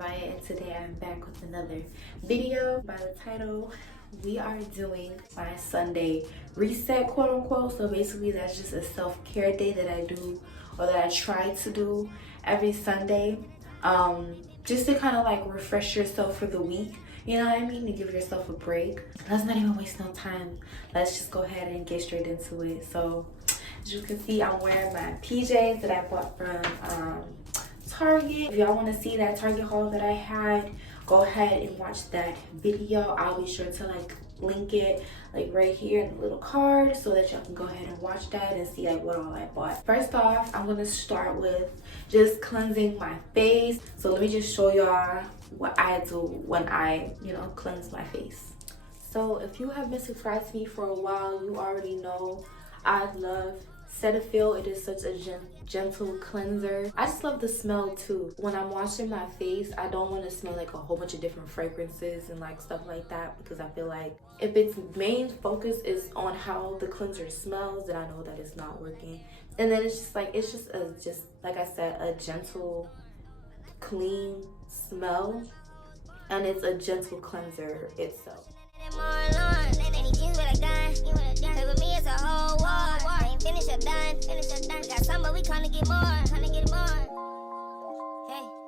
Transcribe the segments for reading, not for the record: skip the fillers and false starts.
Maya, and today I'm back with another video. By the title, we are doing my Sunday reset, quote unquote. So basically that's just a self-care day that I do, or that I try to do every Sunday, just to kind of like refresh yourself for the week, you know what I mean, to give yourself a break. Let's not even waste no time. Let's just go ahead and get straight into it. So as you can see, I'm wearing my PJs that I bought from Target. If y'all want to see that Target haul that I had, go ahead and watch that video. I'll be sure to like link it like right here in the little card so that y'all can go ahead and watch that and see like what all I bought. First off, I'm gonna start with just cleansing my face. So let me just show y'all what I do when I, cleanse my face. So if you have been subscribed to me for a while, you already know I love Cetaphil. It is such a gentle cleanser. I just love the smell too. When I'm washing my face, I don't want to smell like a whole bunch of different fragrances and like stuff like that, because I feel like if its main focus is on how the cleanser smells, then I know that it's not working. And then it's just like like I said, a gentle, clean smell, and it's a gentle cleanser itself. Got some, but we trying to get more. Hey,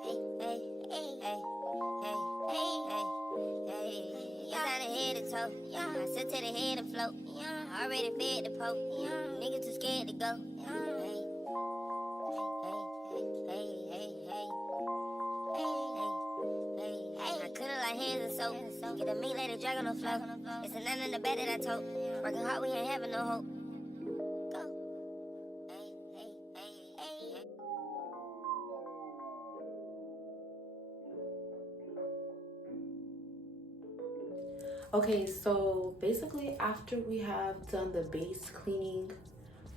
hey, hey, hey, hey, hey, hey, hey. Down the head to toe. I sit to the head to float. Already fed the poke. Niggas too scared to go. Hey, hey, hey, hey, hey, hey. I could've like hands and soap. Get a meat, let it drag on the floor. It's a none in the bed that I told. Working hard, we ain't having no hope. Okay, so basically after we have done the base cleaning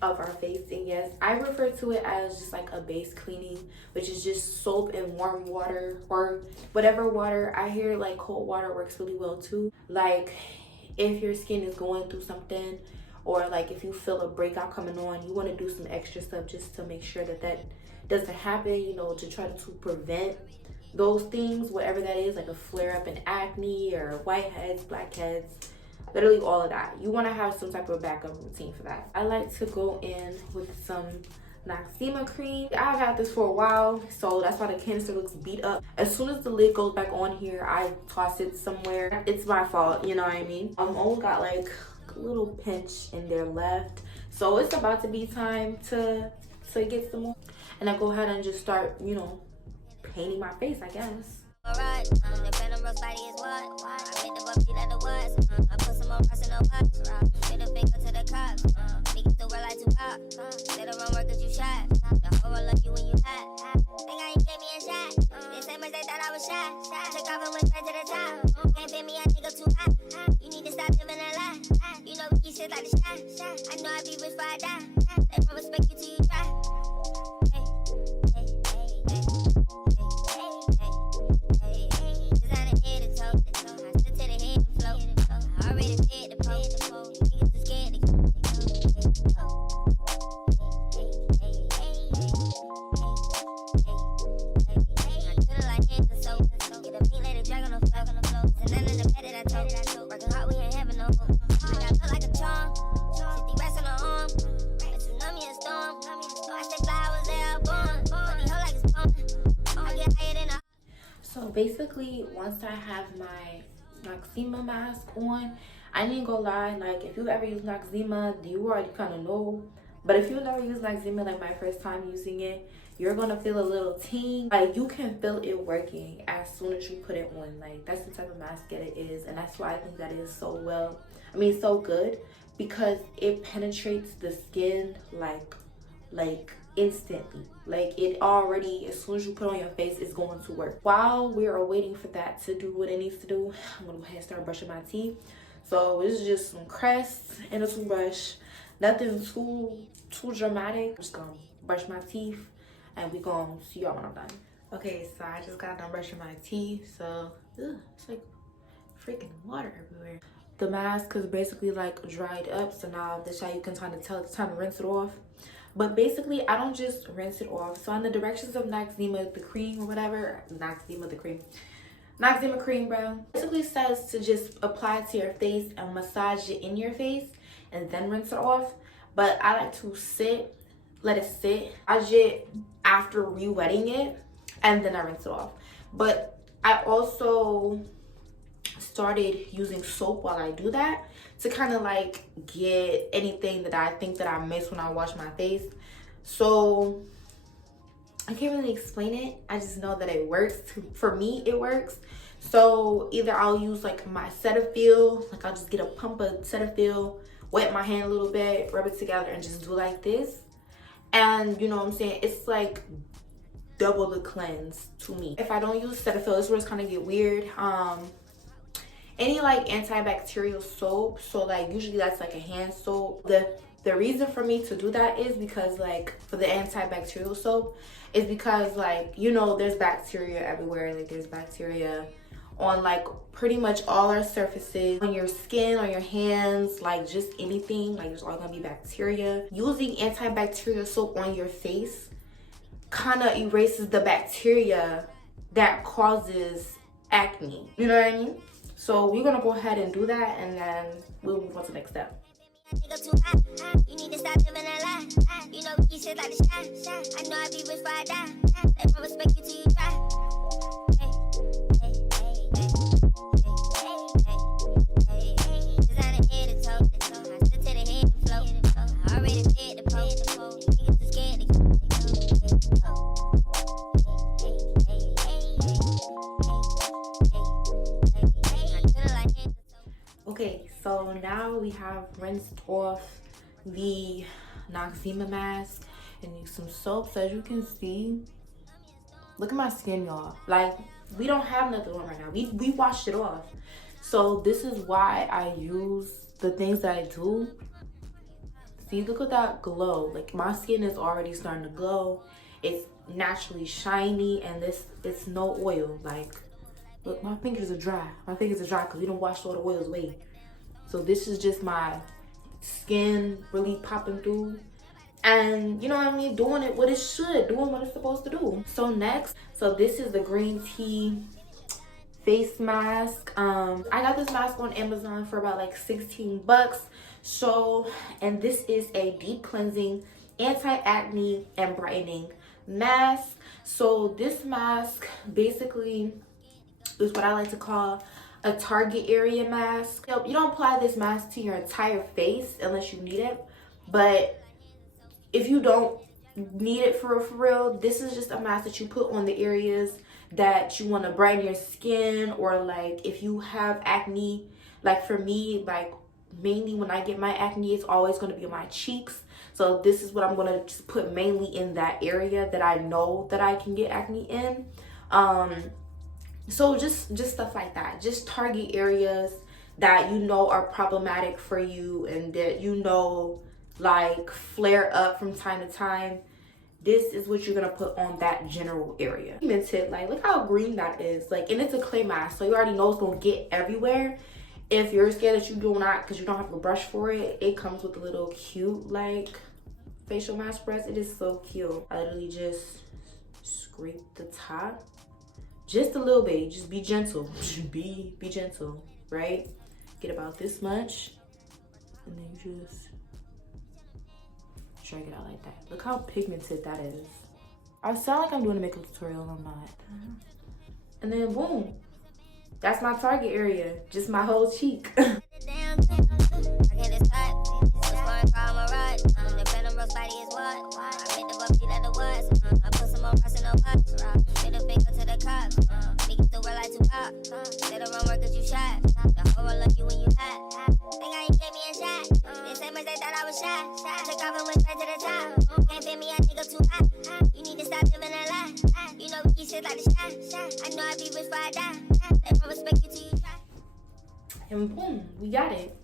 of our face, and yes, I refer to it as just like a base cleaning, which is just soap and warm water or whatever water. I hear like cold water works really well too. Like if your skin is going through something, or like if you feel a breakout coming on, you want to do some extra stuff just to make sure that that doesn't happen, to try to prevent those things, whatever that is, like a flare up in acne or whiteheads, blackheads, literally all of that. You want to have some type of backup routine for that. I like to go in with some Noxzema cream. I've had this for a while, so that's why the canister looks beat up. As soon as the lid goes back on here, I toss it somewhere. It's my fault, you know what I mean? I've only got like a little pinch in there left, so it's about to be time to get some more. And I go ahead and just start, painting my face, I guess. Alright, the phantom rose body is what? I made the buff beat like the was. I put some more rocks in the watch. Middle finger to the cops. Niggas still real like Tupac. Let the run work cause you shot. The whole world love you when you hot. Think I ain't gave me a shot. They say much they thought I was shot. Took off and went straight to the top. Can't fit me, I think I'm too hot. You need to stop living a lie. You know we keep shit like the shot. I know I be rich before I die. They don't respect you till you try. So basically, once I have my Noxzema mask on, I ain't gonna lie, like if you ever use Noxzema, you already kind of know. But if you never use Noxzema, like my first time using it, you're gonna feel a little ting. Like you can feel it working as soon as you put it on. Like that's the type of mask that it is, and that's why I think that it is so so good, because it penetrates the skin like instantly. Like it already, as soon as you put on your face, it's going to work. While we are waiting for that to do what it needs to do, I'm gonna go ahead and start brushing my teeth. So this is just some Crest and a toothbrush, nothing too dramatic. I'm just gonna brush my teeth and we gonna see y'all when I'm done. Okay, so I just got done brushing my teeth, so it's like freaking water everywhere. The mask is basically like dried up, so now this how you can kind of tell it's time to rinse it off. But basically, I don't just rinse it off. So on the directions of Noxzema, the cream or whatever, Noxzema cream, bro, basically says to just apply it to your face and massage it in your face and then rinse it off. But I like to let it sit, massage it after re-wetting it, and then I rinse it off. But I also started using soap while I do that to kind of like get anything that I think that I miss when I wash my face. So I can't really explain it. I just know that it works. For me, it works. So either I'll use like my Cetaphil, like I'll just get a pump of Cetaphil, wet my hand a little bit, rub it together, and just do like this. And you know what I'm saying? It's like double the cleanse to me. If I don't use Cetaphil, this is where it's kind of get weird. Any like antibacterial soap, so like usually that's like a hand soap. The reason for me to do that is because like for the antibacterial soap is because like, you know, there's bacteria everywhere. Like there's bacteria on like pretty much all our surfaces, on your skin, on your hands, like just anything, like there's all gonna be bacteria. Using antibacterial soap on your face kind of erases the bacteria that causes acne, you know what I mean? So we're gonna go ahead and do that, and then we'll move on to the next step. You need to stop living a lie. You know we shit like the shine. I know I be rich before I die. They won't respect you till you try. Designer head to toe. I sit to the head and float. I already paid the pole. Niggas too scared to go. Okay, so now we have rinsed off the Noxzema mask and use some soap. So as you can see, look at my skin, y'all. Like, we don't have nothing on right now. We washed it off. So this is why I use the things that I do. See, look at that glow. Like, my skin is already starting to glow. It's naturally shiny, and it's no oil. Like, look, my fingers are dry. My fingers are dry because we don't wash all the oils away. So this is just my skin really popping through. And you know what I mean? Doing it what it should. Doing what it's supposed to do. So next, so this is the green tea face mask. I got this mask on Amazon for about like 16 bucks. So, and this is a deep cleansing, anti-acne and brightening mask. So this mask basically is what I like to call a target area mask. You don't apply this mask to your entire face unless you need it, but if you don't need it for real, this is just a mask that you put on the areas that you want to brighten your skin, or like if you have acne. Like for me, like mainly when I get my acne, it's always going to be on my cheeks. So this is what I'm going to just put mainly in that area that I know that I can get acne in. So just stuff like that. Just target areas that you know are problematic for you and that you know like flare up from time to time. This is what you're gonna put on that general area. Pigmented, like look how green that is. Like, and it's a clay mask, so you already know it's gonna get everywhere. If you're scared that you do not, because you don't have a brush for it, it comes with a little cute like facial mask brush. It is so cute. I literally just scrape the top. Just a little bit. Just be gentle. be gentle, right? Get about this much, and then you just drag it out like that. Look how pigmented that is. I sound like I'm doing a makeup tutorial, and I'm not. And then boom, that's my target area. Just my whole cheek. And boom, we got it.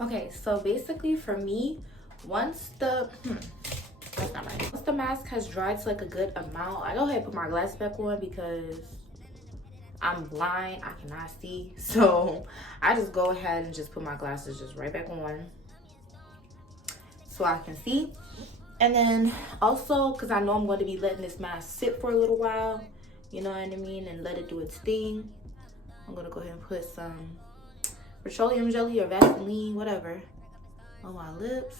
Okay, so basically for me, once the that's not right. Once the mask has dried to like a good amount, I go ahead and put my glasses back on because I'm blind, I cannot see, so I just go ahead and just put my glasses just right back on so I can see. And then also, because I know I'm going to be letting this mask sit for a little while, you know what I mean, and let it do its thing, I'm going to go ahead and put some petroleum jelly or Vaseline, whatever, on my lips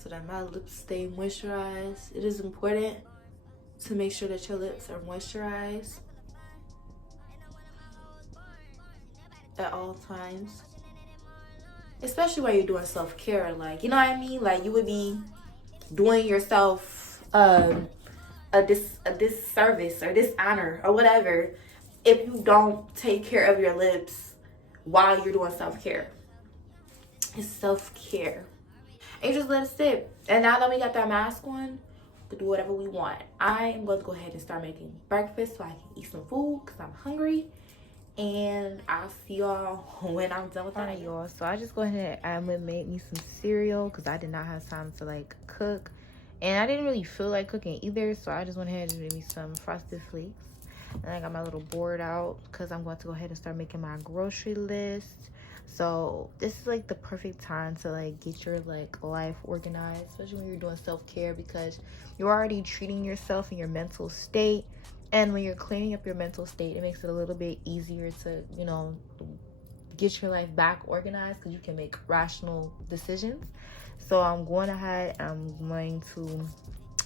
so that my lips stay moisturized. It is important to make sure that your lips are moisturized at all times, especially while you're doing self-care. Like, you know what I mean, like you would be doing yourself a disservice or dishonor or whatever if you don't take care of your lips while you're doing self-care. It's self-care. And you just let it sit. And now that we got that mask on, we can do whatever we want. I am going to go ahead and start making breakfast so I can eat some food because I'm hungry. And I'll see y'all when I'm done with that. Alright, y'all, so I just go ahead and I'm gonna make me some cereal because I did not have time to like cook, and I didn't really feel like cooking either, so I just went ahead and made me some Frosted Flakes. And I got my little board out because I'm going to go ahead and start making my grocery list. So this is like the perfect time to like get your like life organized, especially when you're doing self-care, because you're already treating yourself in your mental state. And when you're cleaning up your mental state, it makes it a little bit easier to, you know, get your life back organized because you can make rational decisions. So I'm going ahead, I'm going to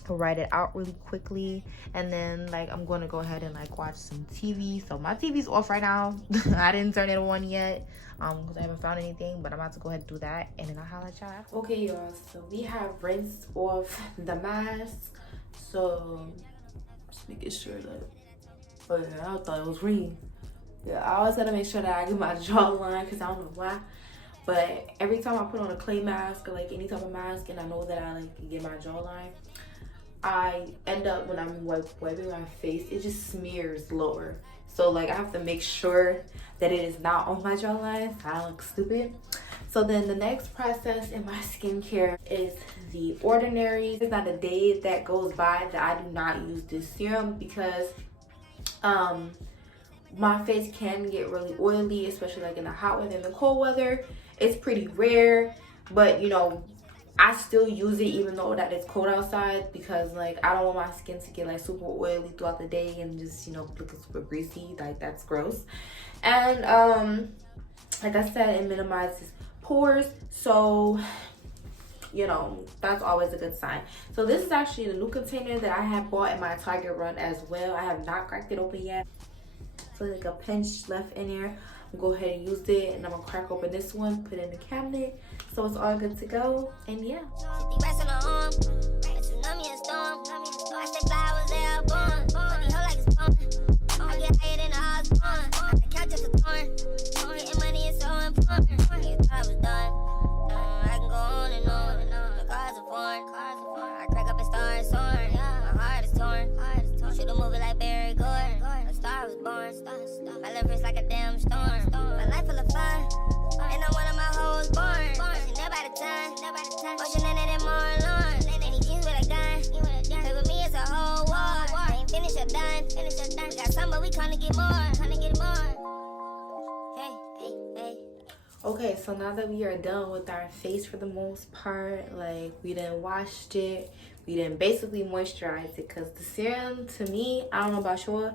write it out really quickly, and then like I'm going to go ahead and like watch some TV. So my TV's off right now. I didn't turn it on yet because I haven't found anything, but I'm about to go ahead and do that, and then I'll holler at y'all. Okay, y'all, so we have rinsed off the mask, so just making sure that, oh yeah, I thought it was green. Yeah, I always gotta make sure that I get my jawline because I don't know why, but every time I put on a clay mask or like any type of mask and I know that I like get my jawline, I end up, when I'm wiping my face, it just smears lower. So like I have to make sure that it is not on my jawline so I don't look stupid. So then the next process in my skincare is the Ordinary. There's not a day that goes by that I do not use this serum because my face can get really oily, especially like in the hot weather and the cold weather. It's pretty rare, but you know, I still use it even though that it's cold outside because like I don't want my skin to get like super oily throughout the day and just, you know, looking super greasy. Like that's gross. And like I said, it minimizes pores, so you know, that's always a good sign. So this is actually the new container that I have bought in my Target run as well. I have not cracked it open yet, so like a pinch left in there. I'm gonna go ahead and use it, and I'm gonna crack open this one, put it in the cabinet, so it's all good to go. And yeah. Shoot a movie like Barry Gordon. A star was born. My life is like a damn storm. My life full of fun. And I'm one of my hoes born. She never by the time. Motion in it and more alarm. Any jeans with a gun. Play with me, it's a whole war. I ain't finished or done. We got some, but we trying to get more. Okay, so now that we are done with our face for the most part, like we done washed it, we done basically moisturized it, because the serum, to me, I don't know about you,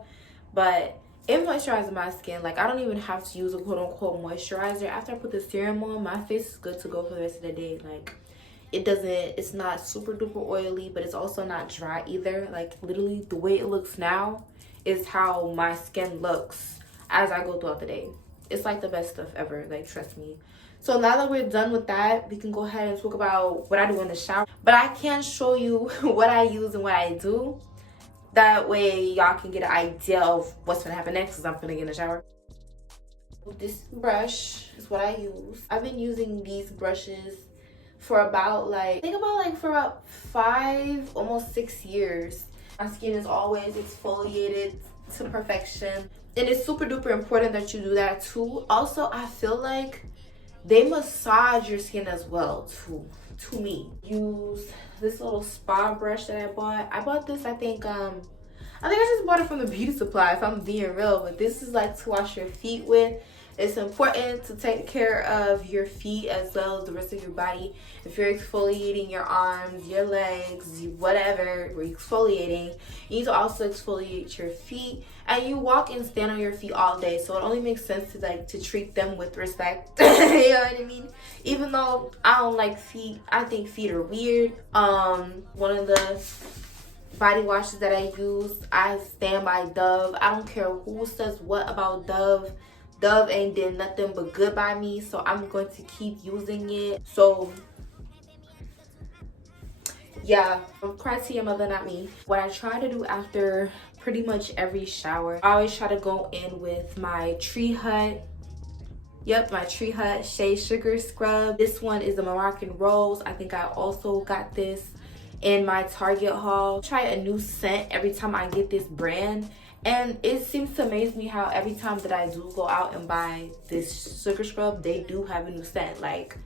but it moisturizes my skin. Like I don't even have to use a quote-unquote moisturizer. After I put the serum on, my face is good to go for the rest of the day. Like it's not super duper oily, but it's also not dry either. Like literally the way it looks now is how my skin looks as I go throughout the day. It's like the best stuff ever, like trust me. So now that we're done with that, we can go ahead and talk about what I do in the shower. But I can't show you what I use and what I do. That way y'all can get an idea of what's gonna happen next, because I'm gonna get in the shower. This brush is what I use. I've been using these brushes for about for about 5, almost 6 years. My skin is always exfoliated to perfection. And it's super duper important that you do that too. Also, I feel like they massage your skin as well too, to me. Use this little spa brush that I bought. I bought this, I think, I I think I just bought it from the beauty supply if I'm being real, but this is like to wash your feet with. It's important to take care of your feet as well as the rest of your body. If you're exfoliating your arms, your legs, whatever, you're exfoliating, you need to also exfoliate your feet. And you walk and stand on your feet all day, so it only makes sense to treat them with respect. You know what I mean? Even though I don't like feet, I think feet are weird. One of the body washes that I use, I stand by Dove. I don't care who says what about Dove. Dove ain't did nothing but good by me, so I'm going to keep using it. So yeah, cry to your mother, not me. What I try to do after pretty much every shower, I always try to go in with my Tree Hut. Yep, my Tree Hut Shea Sugar Scrub. This one is the Moroccan Rose. I think I also got this in my Target haul. Try a new scent every time I get this brand. And it seems to amaze me how every time that I do go out and buy this sugar scrub, they do have a new scent. Like,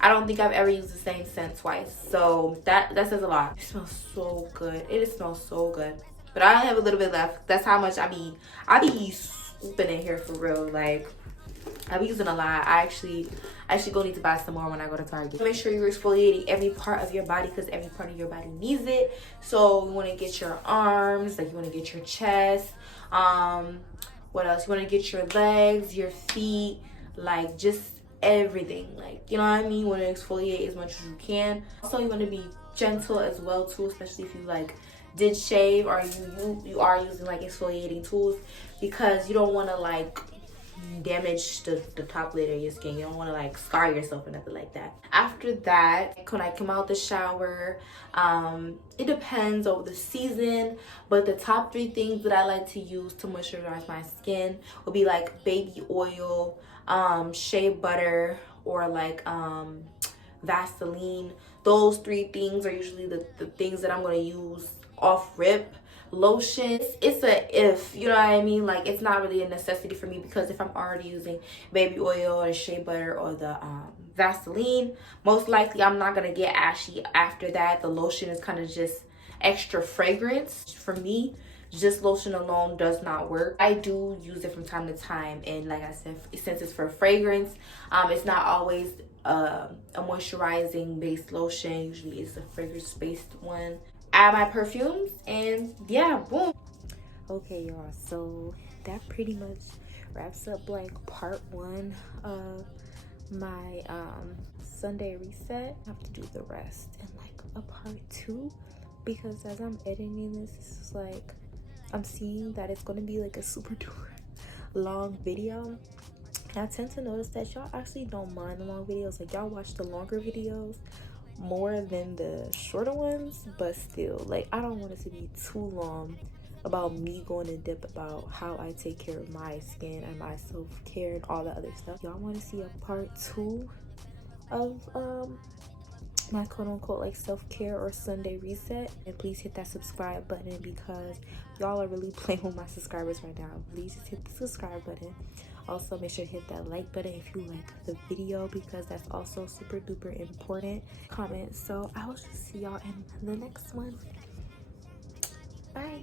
I don't think I've ever used the same scent twice. So that says a lot. It smells so good. It smells so good. But I have a little bit left. That's how much I be swooping in here for real. Like, I be using a lot. I actually gonna need to buy some more when I go to Target. Make sure you're exfoliating every part of your body because every part of your body needs it. So you want to get your arms, like you want to get your chest. What else? You want to get your legs, your feet, like just everything. Like, you know what I mean? You want to exfoliate as much as you can. Also, you want to be gentle as well too, especially if you like did shave or you are using like exfoliating tools, because you don't want to like damage the top layer of your skin. You don't want to like scar yourself or nothing like that. After that, when I come out the shower, it depends over the season, but the top 3 things that I like to use to moisturize my skin will be like baby oil, shea butter, or like Vaseline. Those 3 things are usually the things that I'm going to use off rip. Lotion, it's a if, you know what I mean? Like, it's not really a necessity for me, because if I'm already using baby oil or shea butter or the Vaseline, most likely I'm not gonna get ashy after that. The lotion is kind of just extra fragrance. For me, just lotion alone does not work. I do use it from time to time, and like I said, since it's for fragrance, it's not always a moisturizing based lotion. Usually it's a fragrance based one. Add my perfumes, and yeah, boom. Okay, y'all, so that pretty much wraps up like part 1 of my Sunday reset. I have to do the rest in like a part 2, because as I'm editing this is like, I'm seeing that it's gonna be like a super duper long video. And I tend to notice that y'all actually don't mind the long videos. Like, y'all watch the longer videos more than the shorter ones, but still, like, I don't want it to be too long about me going in depth about how I take care of my skin and my self-care and all the other stuff. Y'all want to see a part 2 of my quote-unquote like self-care or Sunday reset, and please hit that subscribe button, because y'all are really playing with my subscribers right now. Please just hit the subscribe button. Also, make sure to hit that like button if you like the video, because that's also super duper important. Comment. So I will just see y'all in the next one. Bye.